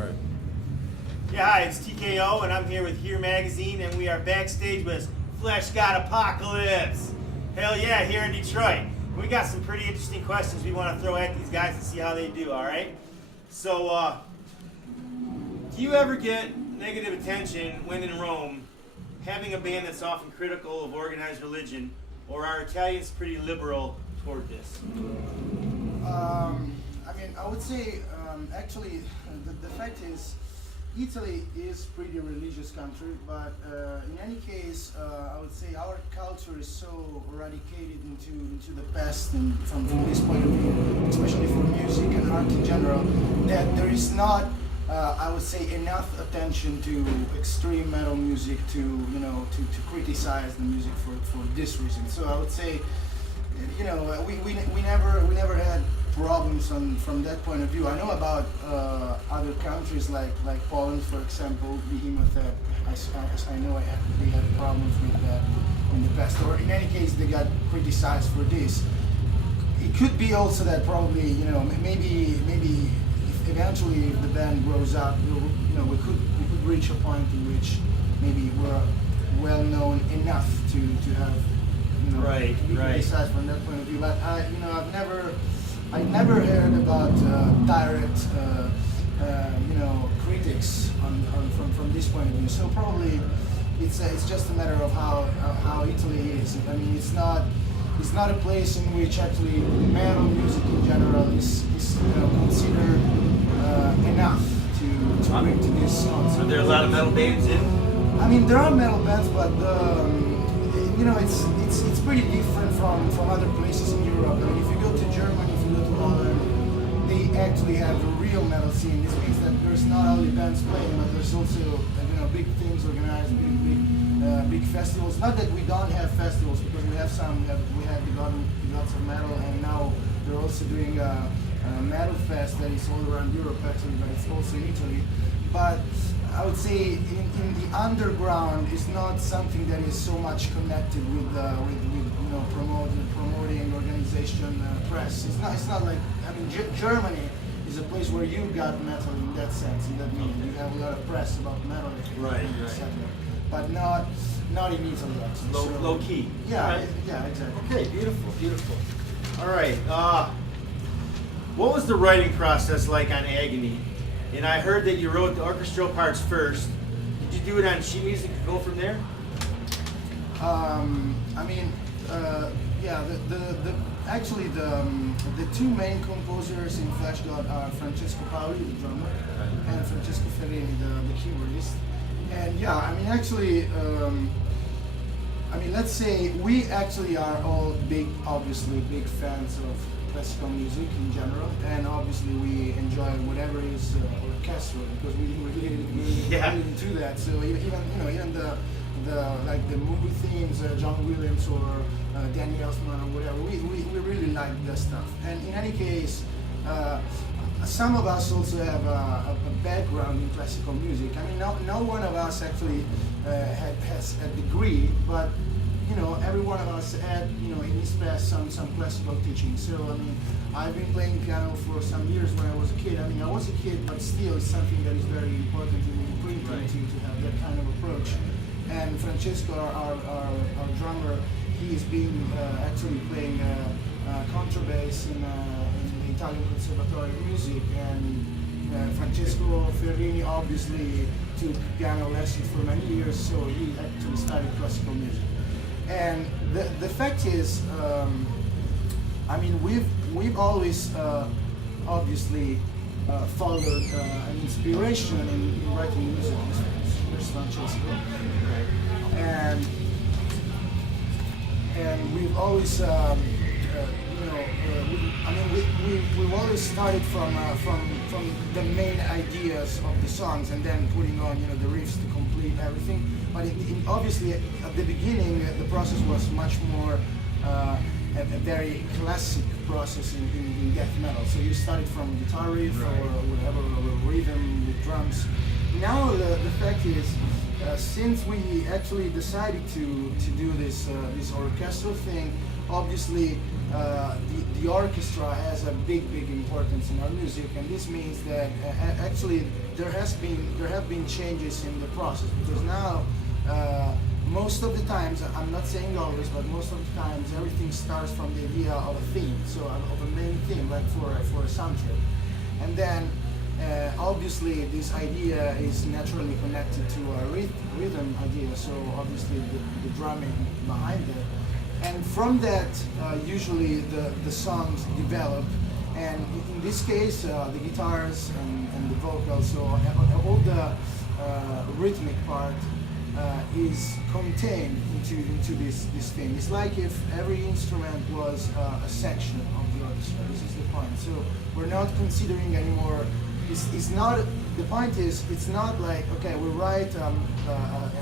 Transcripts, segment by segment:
Right. Yeah, hi, it's TKO, and I'm here with Here Magazine, and we are backstage with FLESHGOD APOCALYPSE. Hell yeah, here in Detroit. We got some pretty interesting questions we want to throw at these guys and see how they do, all right? So, do you ever get negative attention when in Rome, having a band that's often critical of organized religion, or are Italians pretty liberal toward this? I would say, actually, the fact is, Italy is pretty religious country, but in any case, I would say our culture is so eradicated into the past, and from this point of view, especially for music and art in general, that there is not, I would say, enough attention to extreme metal music to criticize the music for this reason. So I would say, we never had problems from that point of view. I know about other countries like Poland, for example. Behemoth, I know they had problems with that in the past, or in any case they got criticized for this. It could be also that probably maybe if eventually if the band grows up, we could reach a point in which maybe we're well known enough to have Right. criticized from that point of view. But I never heard about direct, critics from this point of view. So probably it's just a matter of how Italy is. I mean, it's not a place in which actually metal music in general is considered enough to bring to this concept. Are there a lot of metal bands in? I mean, there are metal bands, but it's pretty different from other places in Europe. I mean, if you go to Germany, if you go to Holland, they actually have a real metal scene. This means that there's not only bands playing, but there's also big things organized, big festivals. Not that we don't have festivals, because we have some. We have the Gods of Metal, and now they're also doing a metal fest that is all around Europe actually, but it's also in Italy. But I would say in the underground is not something that is so much connected with promoting organization, press. It's not like, I mean, Germany is a place where you got metal in that sense, in that meaning. You have a lot of press about metal, Right. etc. But not in Italy actually. Low key. Yeah, Right. yeah, exactly. Okay, beautiful. All right. What was the writing process like on Agony? And I heard that you wrote the orchestral parts first. Did you do it on sheet music and go from there? Actually the two main composers in FLESHGOD are Francesco Paoli, the drummer, and Francesco Ferrini, the keyboardist. And yeah, I mean, actually, let's say we actually are all obviously big fans of classical music in general, and obviously we enjoy whatever is orchestral, because we really into that. So even the movie themes, John Williams or Danny Elfman or whatever, we really like that stuff. And in any case, some of us also have a background in classical music. I mean, no one of us actually has a degree, but every one of us had, in his past some classical teaching. So, I mean, I've been playing piano for some years when I was a kid. I mean, I was a kid, but still it's something that is very important in printing to have that kind of approach. And Francesco, our drummer, he's been actually playing contrabass in the Italian Conservatory of Music, and Francesco Ferrini obviously took piano lessons for many years, so he actually studied classical music. And the fact is, we've always obviously followed an inspiration in writing music. There's Francesco, and we've always, we've always started from the main ideas of the songs, and then putting on the riffs to complete everything. But obviously at the beginning the process was much more a very classic process in death metal. So you started from guitar riff or whatever, or rhythm with drums. Now the fact is, since we actually decided to do this orchestral thing, obviously the orchestra has a big importance in our music, and this means that actually there have been changes in the process, because now most of the times, I'm not saying always, but most of the times everything starts from the idea of a theme, so of a main theme, like for a soundtrack, and then obviously this idea is naturally connected to a rhythm idea, so obviously the drumming behind it. And from that, usually the songs develop, and in this case, the guitars and the vocals, so all the rhythmic part is contained into this thing. It's like if every instrument was a section of the orchestra. This is the point. So we're not considering anymore. It's not. The point is, it's not like, okay, we write an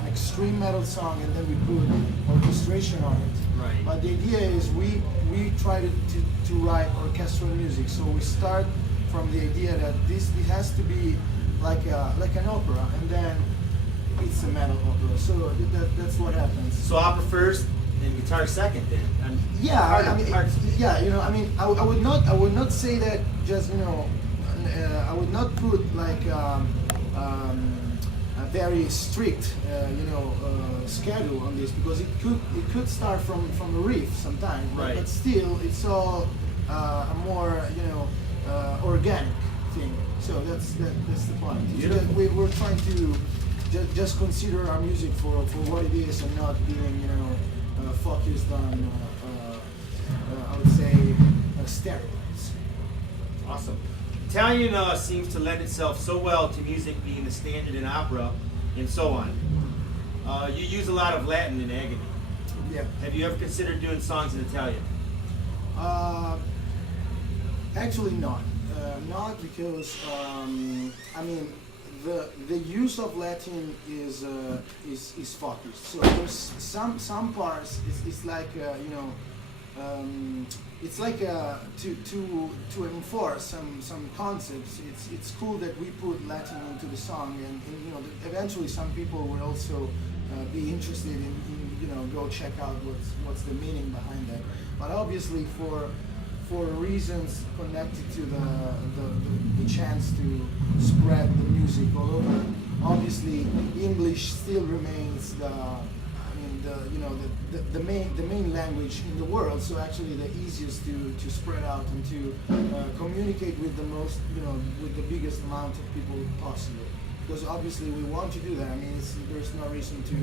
extreme metal song and then we put orchestration on it. Right. But the idea is we try to write orchestral music. So we start from the idea that it has to be like an opera, and then it's a metal opera. So that's what happens. So opera first, and guitar second, then. And yeah, yeah. You know, I mean, I would not say that just, you know. I would not put like a very strict, schedule on this, because it could start from a riff sometimes, right. But still it's all a more organic thing. So that's the point. We're trying to just consider our music for what it is, and not being focused on I would say stereotypes. Awesome. Italian seems to lend itself so well to music being the standard in opera and so on. You use a lot of Latin in Agony. Yeah. Have you ever considered doing songs in Italian? Actually not. Not because I mean the use of Latin is focused. So there's some parts it's like it's like to enforce some concepts. It's cool that we put Latin into the song, and eventually some people will also be interested in go check out what's the meaning behind that. But obviously for reasons connected to the chance to spread the music all over, obviously English still remains the main language in the world, so actually the easiest to spread out and to communicate with the most, with the biggest amount of people possible. Because obviously we want to do that. I mean, there's no reason to. I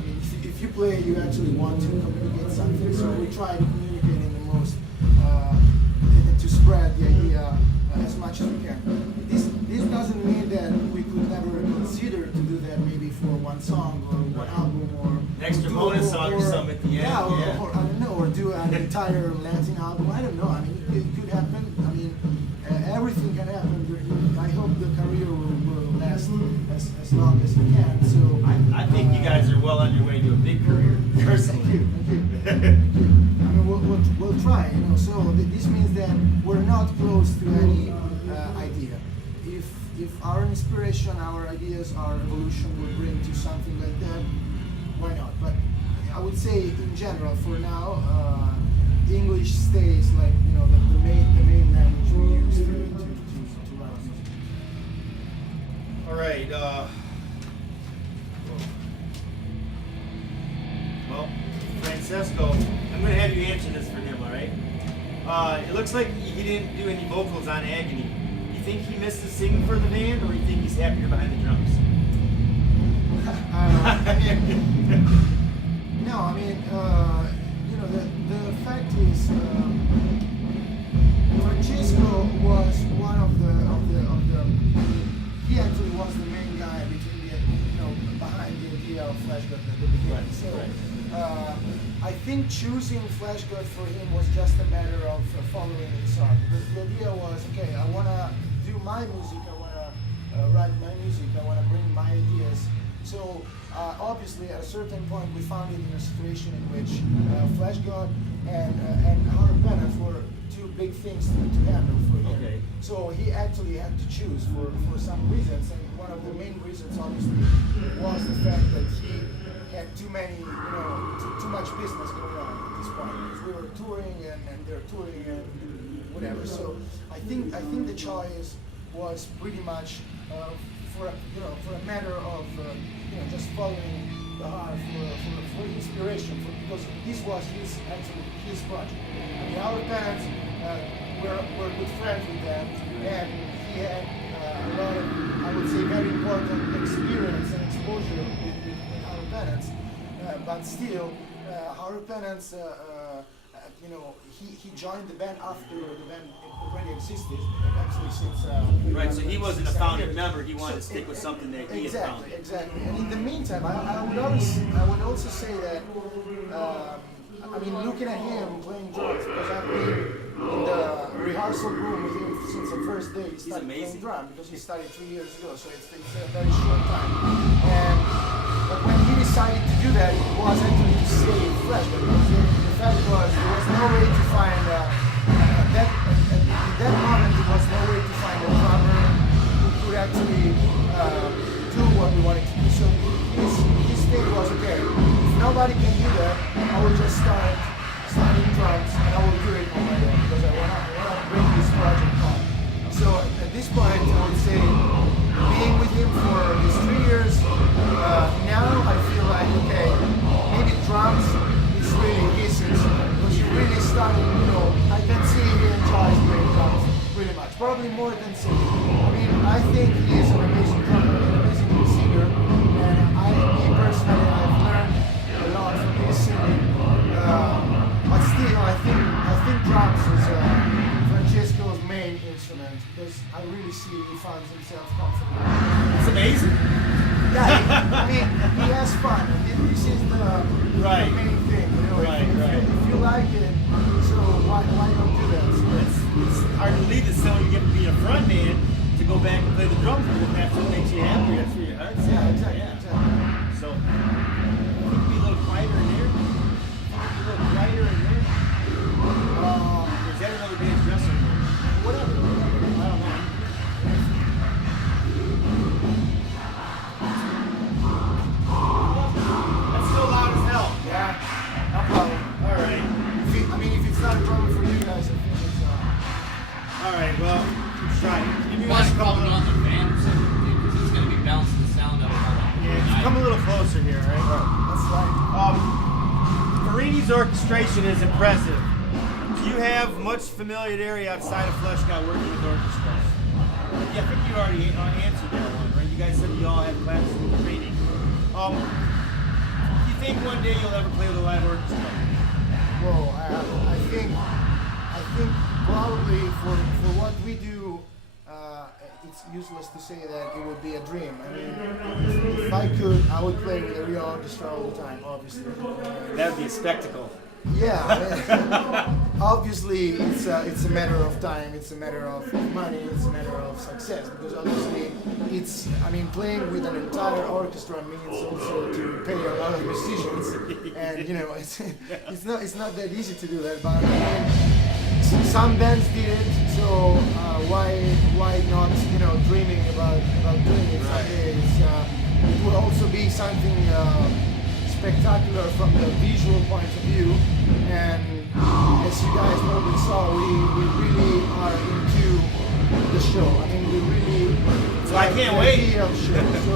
mean, if you play, you actually want to communicate something. So we try to communicate in the most to spread the idea as much as we can. This doesn't mean that we could never consider to do that, maybe for one song or one album, or extra bonus song or something at the end. Yeah, or I don't know, or do an entire Latin album. I don't know. I mean, it could happen. I mean, everything can happen. I hope the career will last as long as it can. So I think you guys are well on your way to a big career, personally. Thank you. I mean, we'll try. So this means that we're not close to any idea. If our inspiration, our ideas, our evolution will bring to something like that, why not? But I would say in general, for now, English stays like the main language we use to write music. All right. Well, Francesco, I'm going to have you answer this for him. All right. It looks like he didn't do any vocals on Agony. You think he missed the singing for the band, or you think he's happier behind the drums? No, I mean, the fact is, Francesco was one of the he actually was the main guy between behind the idea of FLESHGOD at the beginning. Right, so right. I think choosing FLESHGOD for him was just a matter of following the song. The idea was, okay, I want to do my music, I want to write my music, I want to bring my ideas. So obviously at a certain point we found it in a situation in which FLESHGOD and our penance were two big things to handle for him. Okay. So he actually had to choose for some reasons, and one of the main reasons obviously was the fact that he had too much business going on. this point because we were touring and they're touring and whatever. So I think the choice was pretty much for a matter of just following the heart for inspiration because this was his project. I mean, our parents were good friends with them, and he had a lot of, I would say, very important experience and exposure with our parents. But still, our parents, he joined the band after the band already existed, actually since... right, so he wasn't a founding member, he wanted to stick with something that he had founded. Exactly. And in the meantime, I would also say that, I mean, looking at him playing drums, because I've been in the rehearsal room with him since the first day he started playing drums, because he started 3 years ago, so it's a very short time. But when he decided to do that, it was actually to save FLESHGOD, because the fact was there was no way to find, in that moment there was no way to find a drummer who could actually do what we wanted to do. So his thing was, okay, if nobody can do that, I will just start studying drums and I will do it on my own because I want to bring this project on. So at this point, I would say, being with him for these 3 years, now I feel like, okay, maybe drums is really his instrument because he really started, I can see he enjoys playing drums pretty much, probably more than singing. I mean, I think he is an amazing drummer, an amazing singer, and me personally, I've learned a lot from his singing. But still, I think drums is Francesco's main instrument because I really see he finds himself comfortable. It's amazing. Yeah, I mean, he has fun. This is the main thing. If you like it, so why don't do that? So it's hard to believe that someone you get to be a front man to go back and play the drums, but that's what makes you happy. That's where your heart's at. Yeah, exactly. So, you can be a little quieter in here. A little quieter in there. Is that another band's dressing room? Whatever. I don't know. That's still loud as hell. Yeah, no problem. All right. If it's not a problem for you guys, I think it's... All right, well, let's try it. Maybe you Plus, want to come probably on the fan or something, because it's going to be bouncing the sound of it all up. Yeah, just come a little closer here, all right? That's right. Marini's orchestration is impressive. Do you have much familiarity outside of FLESHGOD working with orchestras? Yeah, I think you already answered that one, right? You guys said you all have classes in training. Do you think one day you'll ever play with a live orchestra? Well, I think probably for what we do, it's useless to say that it would be a dream. I mean, if I could, I would play with a real orchestra all the time, obviously. That would be a spectacle. Yeah, I mean, obviously it's a matter of time, it's a matter of money, it's a matter of success, because obviously playing with an entire orchestra means also to pay a lot of musicians, and it's not that easy to do that, but some bands did it, so why not dreaming about doing it someday? It would also be something spectacular from the visual point of view, and as you guys probably saw, we really are into the show. I mean, we really. So I can't wait. Of show. So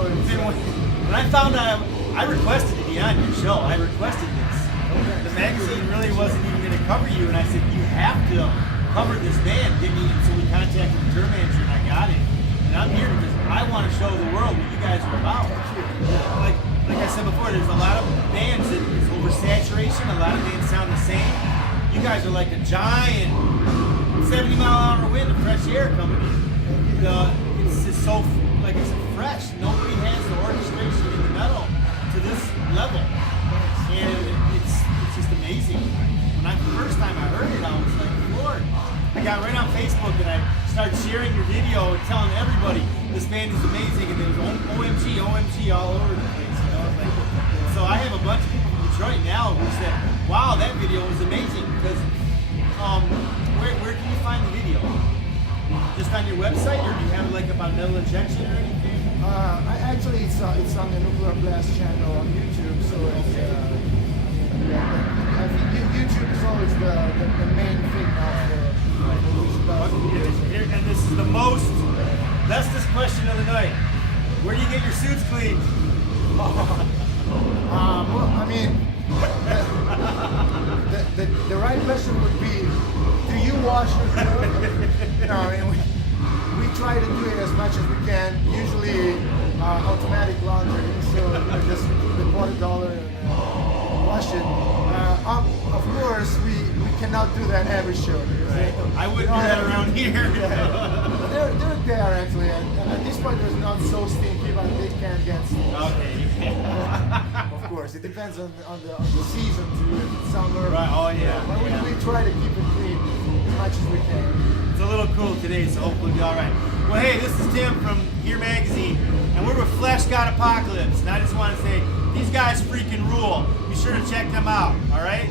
when I found out, I requested to be on your show. I requested this. okay. The magazine really wasn't even going to cover you, and I said you have to cover this band. Give me, so we contacted the tour manager, and I got it. And I'm here because I want to show the world what you guys are about. Like I said before, there's a lot of bands that is oversaturation. A lot of bands sound the same. You guys are like a giant 70-mile-an-hour wind of fresh air coming in. It's just so, like I said, fresh. Nobody has the orchestration in the metal to this level, and it's just amazing. When the first time I heard it, I was like, Lord. I got right on Facebook and I started sharing your video and telling everybody this band is amazing, and there was OMG all over the place. So I have a bunch of people from Detroit now who said, wow, that video was amazing, because where can you find the video? Just on your website, or do you have it like up on Metal Injection or anything? Actually, it's on the Nuclear Blast channel on YouTube, so it's, I think YouTube is always the main thing now And this is the bestest question of the night. Where do you get your suits cleaned? Well, I mean, the right question would be, do you wash your clothes? No, I mean, we try to do it as much as we can. Usually automatic laundry, so just $1 and wash it. Of course, we cannot do that every show. Right. I wouldn't do that around here. But they're there actually, and at this point they're not so stinky, but they can get stinky. Okay. Of course, it depends on the season too. If it's summer. Right. Oh yeah. But we try to keep it clean as much as we can. It's a little cool today, so hopefully we'll be all right. Well, hey, this is Tim from Here Magazine, and we're with FLESHGOD Apocalypse. And I just want to say, these guys freaking rule. Be sure to check them out. All right.